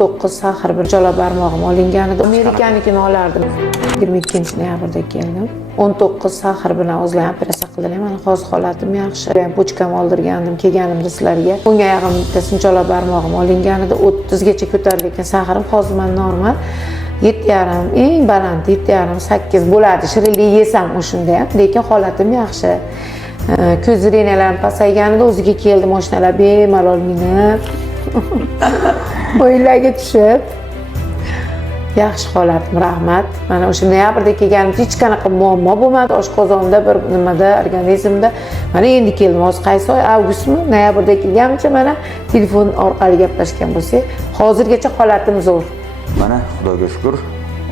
9 sahr bir jola barmog'im olinganida Amerikanikini olardim. 22-noyabrda keldim. 19 sahr bilan o'zlarim operatsiya qildilar. Mana hozir holatim yaxshi. Men pochkam oldirgandim, kelganimda sizlarga. O'ng oyog'im bittasi jola barmog'im olinganida 30 gacha ko'tarilgan sahrim hozir men normal 7,5 eng baland 7,5-8 bo'ladi. Shirinlik yesam o'shunda ham, lekin holatim yaxshi. Ko'z zreniyalarim pasayganida o'ziga keldi, mashinalar bemalol minib. O'yinlarga tushib yaxshi holatim, rahmat. Mana o'sha noyabrda kelganimda hech qanaqa muammo bo'lmadi. Oshqozonda bir nimada, organizmda. Mana endi keldim. Hozir qaysi oy? Avgustmi? Noyabrda kelganimcha mana telefon orqali gaplashgan bo'lsak, hozirgacha holatim zo'r. Mana Xudoga shukr,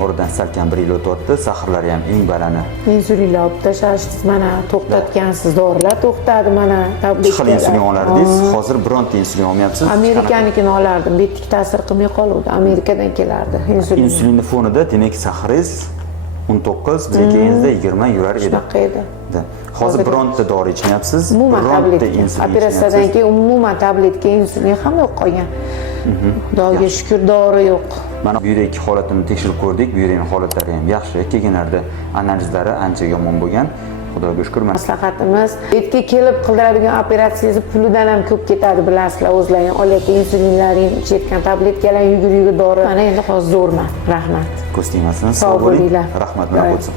oradan salkam 1 yil o'tdi. Sahrlari ham eng balani. Insulinlar olib tashlashdi. Mana to'xtatgansiz, dorilar to'xtadi mana. Ikki xil insulin olardingiz. Hozir bironta insulin olmayapsiz. Amerikanikini olardim. Betdik ta'sir qilmay qoluvdi. Amerikadan kelardi insulin. Insulinning fonida demak sahringiz 19, bizga kelganingizda 20 yurar edi. Shunaqa edi. Hozir bironta dori ichmayapsiz. Bironta insulin. Operatsiyadan keyin umuman tabletka insulin ham yo'q qolgan. Xudoga shukr, dori yo'q. Mana bu yerdagi holatimni tekshirib ko'rdik. Bu yerning holatlari ham yaxshi. Kelganlarda analizlari ancha yomon bo'lgan. Xudoga shukr. Maslahatimiz, betga kelib qildiradigan operatsiyangiz pulidan ham ko'p ketadi, bilasizlar, o'zlaring olayotgan insulinlaring, ichayotgan tabletkalar, yugur-yugur dori. Mana endi hozir zo'rman. Rahmat. Ko'z tegmasin. Sog' bo'ling. Rahmat, mana ko'rsatib